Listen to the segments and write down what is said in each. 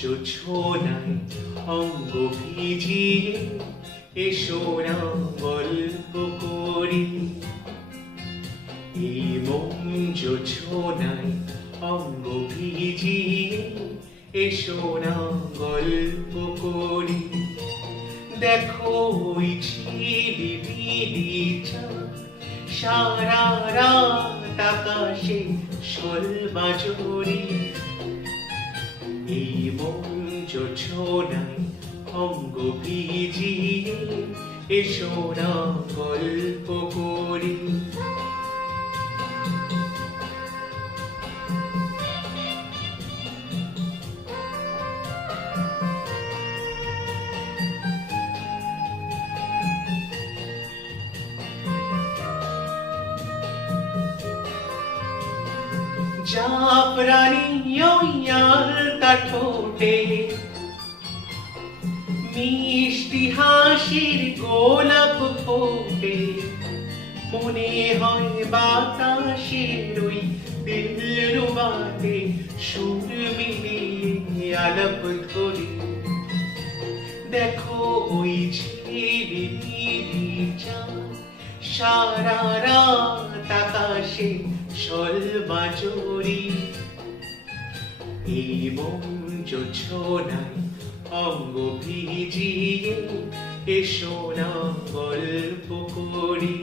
জোছনায় অঙ্গ ভিজিয়ে এসো না গল্প করি। এই মন জোছনায় অঙ্গ ভিজিয়ে এসো না গল্প করি। দেখো ওই ঝিলিবিলি চাঁদ সারা রাত আকাশে শোলমাজুরি। এই মন জোছনায় অঙ্গ ভিজিয়ে এসো না গল্প করি। জাফরানি ওই আলতা ঠোঁটে মিষ্টি হাসির গোলাপ ফোটে। মনে হয় বাতাসের ওই দিলরুবাতে সুর মিলিয়ে আলাপ ধরি। দেখো ওই ঝিলিবিলি চাঁদ সারা রাত আকাশে শোলমাজুরি। এই মন জোছনায় অঙ্গ ভিজিয়ে এসো না গল্প করি।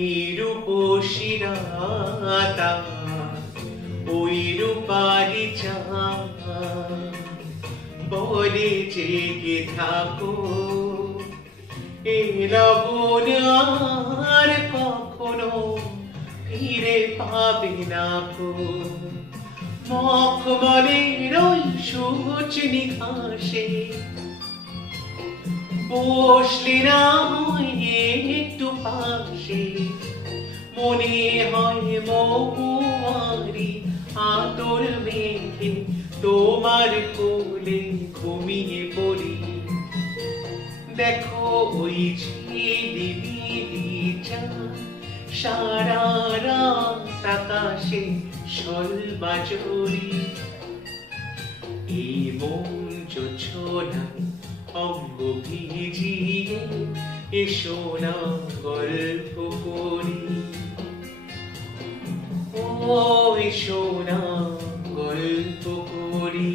এই রূপসী রাত ওই রূপালি চাঁদ বলে জেগে থাকো। এ লগন আর কখনো ফিরে পাবে না কো। মখমলের ওই সূচনি ঘাসে বসলে না হয় একটু পাশে। মনে হয় মহুয়ারি আতর মেখে তোমার কোলে ঘুমিয়ে পড়ি। দেখো ওই ঝিলিবিলি চাঁদ সারা রাত আকাশে শোলমাজুরি। এই মন জোছনায় অঙ্গ ভিজিয়ে এসো না গল্প করি। ও এসো না গল্প করি।